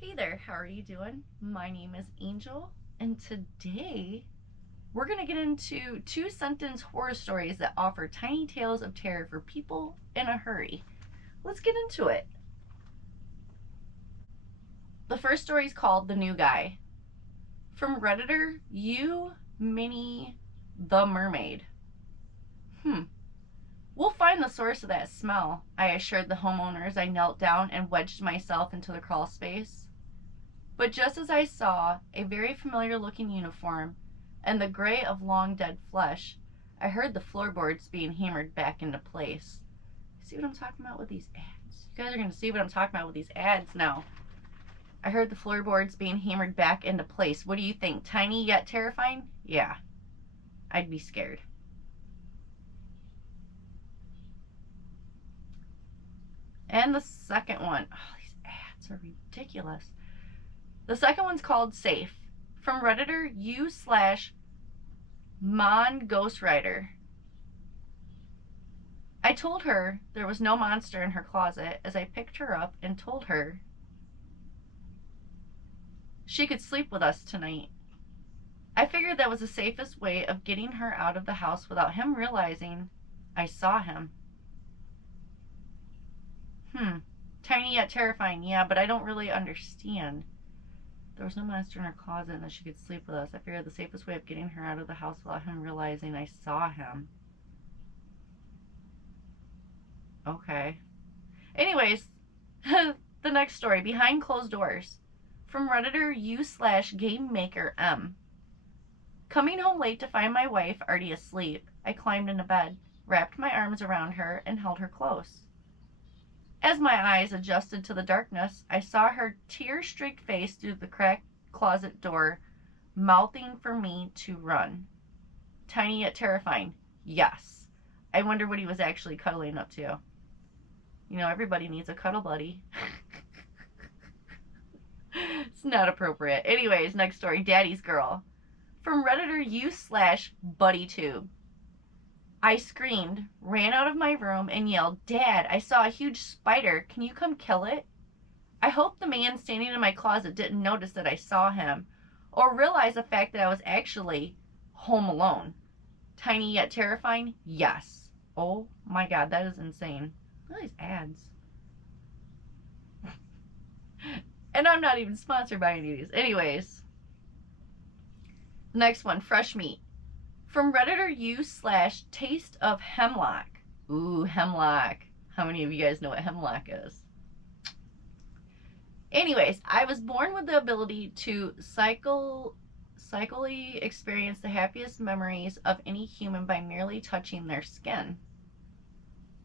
Hey there, how are you doing? My name is Angel, and today we're going to get into two sentence horror stories that offer tiny tales of terror for people in a hurry. Let's get into it. The first story is called The New Guy. From Redditor, You Minnie the Mermaid. We'll find the source of that smell, I assured the homeowner as I knelt down and wedged myself into the crawl space. But just as I saw a very familiar looking uniform and the gray of long dead flesh, I heard the floorboards being hammered back into place. See what I'm talking about with these ads? You guys are going to see what I'm talking about with these ads now. I heard the floorboards being hammered back into place. What do you think? Tiny yet terrifying? Yeah. I'd be scared. And the second one. Oh, these ads are ridiculous. The second one's called Safe. From Redditor, u/Mon Ghostwriter. I told her there was no monster in her closet as I picked her up and told her she could sleep with us tonight. I figured that was the safest way of getting her out of the house without him realizing I saw him. Tiny yet terrifying, yeah, but I don't really understand. There was no monster in her closet and that she could sleep with us. I figured the safest way of getting her out of the house without him realizing I saw him. Okay. Anyways, the next story, Behind Closed Doors. From Redditor, u/GameMakerM. Coming home late to find my wife already asleep, I climbed into bed, wrapped my arms around her, and held her close. As my eyes adjusted to the darkness, I saw her tear-streaked face through the cracked closet door, mouthing for me to run. Tiny yet terrifying. Yes. I wonder what he was actually cuddling up to. You know, everybody needs a cuddle buddy. It's not appropriate. Anyways, next story, Daddy's Girl. From Redditor, u/BuddyTube. I screamed, ran out of my room, and yelled, Dad, I saw a huge spider. Can you come kill it? I hope the man standing in my closet didn't notice that I saw him, or realize the fact that I was actually home alone. Tiny yet terrifying? Yes. Oh my god, that is insane. Look at these ads. And I'm not even sponsored by any of these. Anyways. Next one, Fresh Meat. From Redditor, u/Taste of Hemlock. Ooh, hemlock. How many of you guys know what hemlock is? Anyways, I was born with the ability to cyclically experience the happiest memories of any human by merely touching their skin.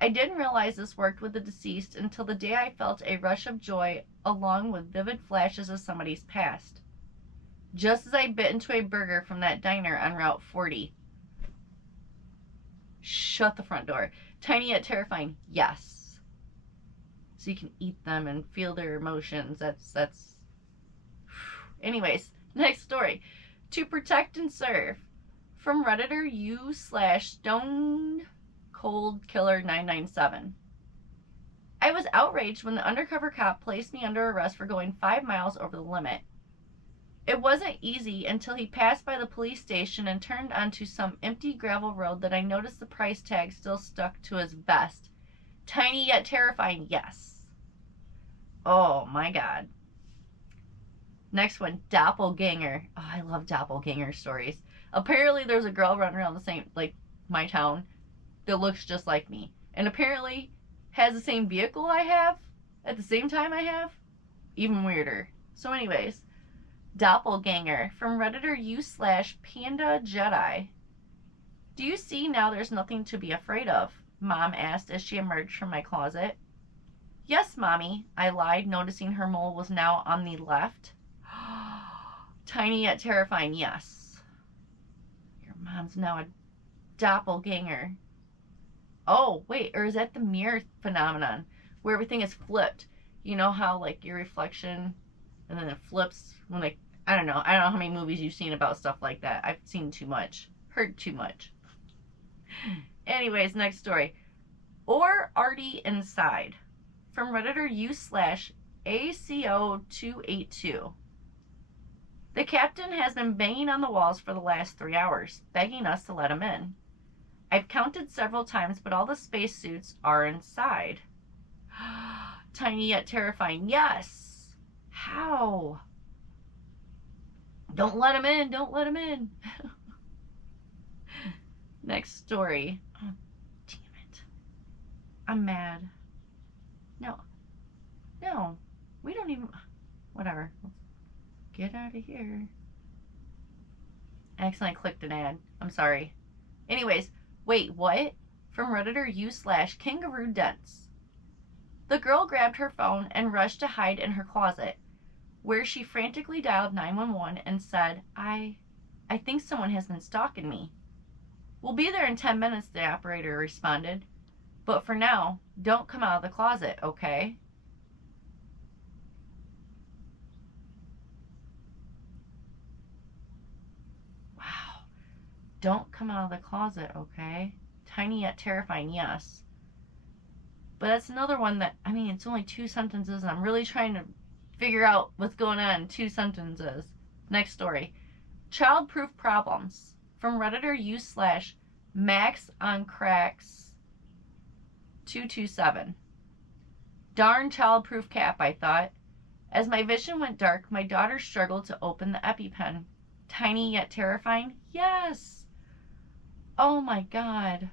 I didn't realize this worked with the deceased until the day I felt a rush of joy along with vivid flashes of somebody's past. Just as I bit into a burger from that diner on Route 40. Shut the front door. Tiny yet terrifying. Yes. So you can eat them and feel their emotions. That's. Anyways, next story. To Protect and Serve. From Redditor, u/StoneColdKiller997. I was outraged when the undercover cop placed me under arrest for going 5 miles over the limit. It wasn't easy until he passed by the police station and turned onto some empty gravel road that I noticed the price tag still stuck to his vest. Tiny yet terrifying, yes. Oh my god. Next one, Doppelganger. Oh, I love doppelganger stories. Apparently there's a girl running around the same, like my town, that looks just like me. And apparently has the same vehicle I have at the same time I have. Even weirder. So anyways. Doppelganger. From Redditor, u/Panda Jedi. Do you see now there's nothing to be afraid of? Mom asked as she emerged from my closet. Yes, Mommy, I lied, noticing her mole was now on the left. Tiny yet terrifying, yes. Your mom's now a doppelganger. Oh, wait, or is that the mirror phenomenon where everything is flipped? You know how, like, your reflection and then it flips when they, I don't know how many movies you've seen about stuff like that. I've seen too much, heard too much. Anyways, next story. Or Artie Inside. From Redditor, ACO 282. The captain has been banging on the walls for the last 3 hours, begging us to let him in. I've counted several times, but all the spacesuits are inside. Tiny yet terrifying. Yes! How? Don't let him in! Don't let him in! Next story. Oh, damn it. I'm mad. No. No. We don't even... Whatever. Get out of here. I accidentally clicked an ad. I'm sorry. Anyways, wait, what? From Redditor u/Kangaroo Dents. The girl grabbed her phone and rushed to hide in her closet, where she frantically dialed 911 and said, I think someone has been stalking me. We'll be there in 10 minutes, the operator responded. But for now, don't come out of the closet, okay? Wow. Don't come out of the closet, okay? Tiny yet terrifying, yes. But that's another one that, I mean, it's only 2 sentences, and I'm really trying to figure out what's going on in 2 sentences. Next story. Child-proof problems. From Redditor u/MaxOnCracks227. Darn child-proof cap, I thought. As my vision went dark, my daughter struggled to open the EpiPen. Tiny yet terrifying? Yes! Oh my god.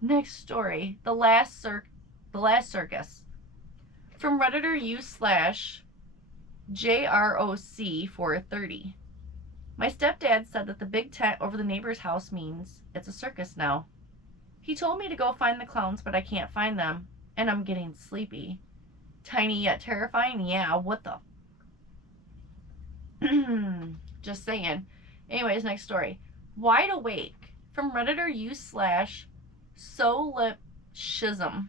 Next story. The Last Circus. From Redditor u/JROC430. My stepdad said that the big tent over the neighbor's house means it's a circus now. He told me to go find the clowns, but I can't find them, and I'm getting sleepy. Tiny yet terrifying? Yeah, what the... Just saying. Anyways, next story. Wide Awake. From Redditor u/Solipshism.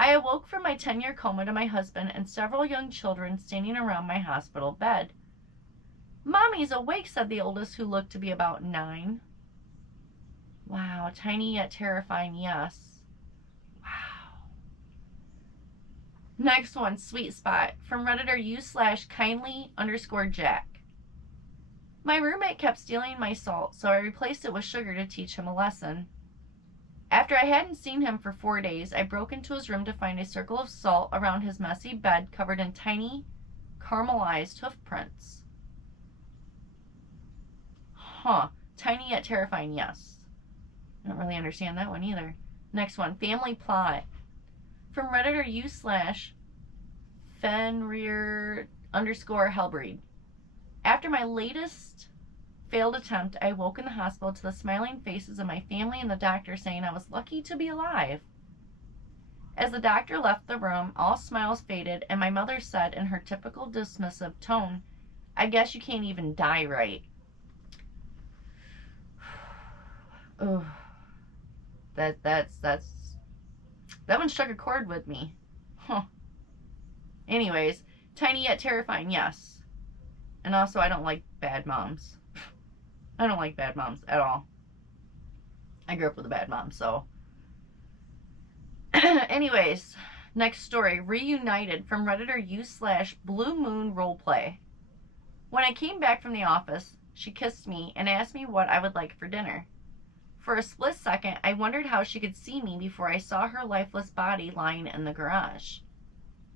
I awoke from my 10-year coma to my husband and several young children standing around my hospital bed. Mommy's awake, said the oldest, who looked to be about 9. Wow, tiny yet terrifying, yes. Wow. Next one, Sweet Spot. From Redditor u/kindly_Jack. My roommate kept stealing my salt, so I replaced it with sugar to teach him a lesson. After I hadn't seen him for 4 days, I broke into his room to find a circle of salt around his messy bed covered in tiny, caramelized hoof prints. Huh. Tiny yet terrifying, yes. I don't really understand that one either. Next one, Family Plot. From Redditor u/Fenrir_Hellbreed. After my latest failed attempt, I woke in the hospital to the smiling faces of my family and the doctor saying I was lucky to be alive. As the doctor left the room, all smiles faded, and my mother said in her typical dismissive tone, I guess you can't even die right. Oh, that one struck a chord with me. Huh. Anyways, tiny yet terrifying, yes. And also, I don't like bad moms. I don't like bad moms at all. I grew up with a bad mom, so. Anyways, next story. Reunited. From Redditor u/Blue Moon Roleplay. When I came back from the office, she kissed me and asked me what I would like for dinner. For a split second, I wondered how she could see me before I saw her lifeless body lying in the garage.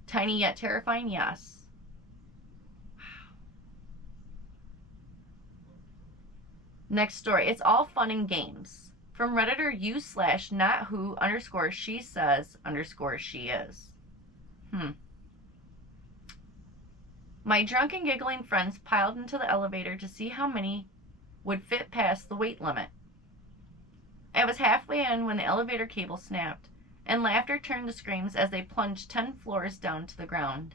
Tiny yet terrifying, yes. Next story. It's all fun and games. From Redditor u/NotWho_she_says_she_is. My drunk and giggling friends piled into the elevator to see how many would fit past the weight limit. I was halfway in when the elevator cable snapped, and laughter turned to screams as they plunged 10 floors down to the ground.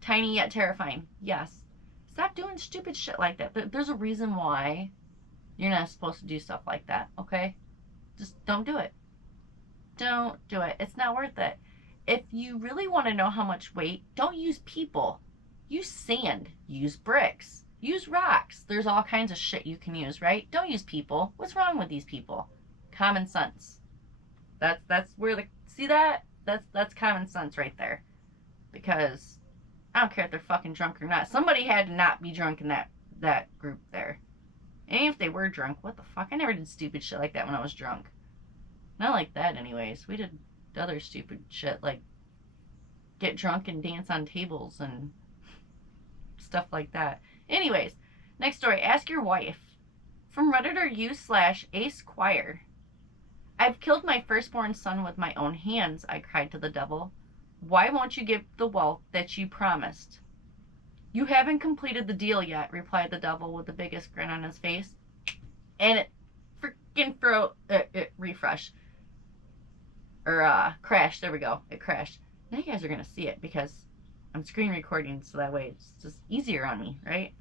Tiny yet terrifying. Yes. Stop doing stupid shit like that. There's a reason why you're not supposed to do stuff like that, okay? Just don't do it. Don't do it. It's not worth it. If you really want to know how much weight, don't use people. Use sand. Use bricks. Use rocks. There's all kinds of shit you can use, right? Don't use people. What's wrong with these people? Common sense. That's where the... See that? That's common sense right there. Because I don't care if they're fucking drunk or not. Somebody had to not be drunk in that group there. And even if they were drunk, what the fuck? I never did stupid shit like that when I was drunk. Not like that, anyways. We did other stupid shit like get drunk and dance on tables and stuff like that. Anyways, next story. Ask your wife. From Redditor u/Ace Choir. I've killed my firstborn son with my own hands, I cried to the devil. Why won't you give the wealth that you promised? You haven't completed the deal yet, replied the devil with the biggest grin on his face. And it freaking refresh. Or crashed. There we go. It crashed. Now you guys are going to see it because I'm screen recording so that way it's just easier on me, right?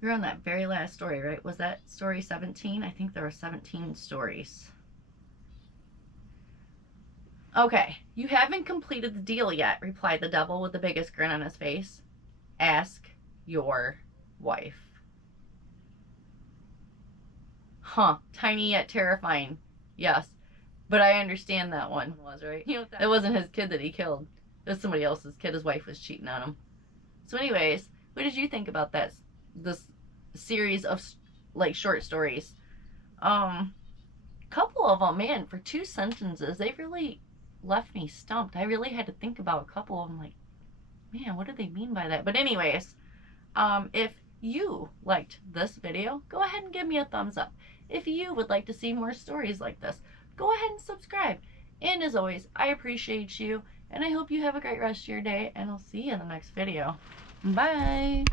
You're on that very last story, right? Was that story 17? I think there were 17 stories. Okay, you haven't completed the deal yet, replied the devil with the biggest grin on his face. Ask your wife. Huh, tiny yet terrifying. Yes, but I understand that one was, right? You know what it wasn't his kid that he killed. It was somebody else's kid. His wife was cheating on him. So anyways, what did you think about that? This series of like short stories. Couple of them, man, for 2 sentences, they really left me stumped. I really had to think about a couple of them, like, man, what do they mean by that? But anyways, if you liked this video, go ahead and give me a thumbs up. If you would like to see more stories like this, go ahead and subscribe. And as always, I appreciate you, and I hope you have a great rest of your day, and I'll see you in the next video. Bye!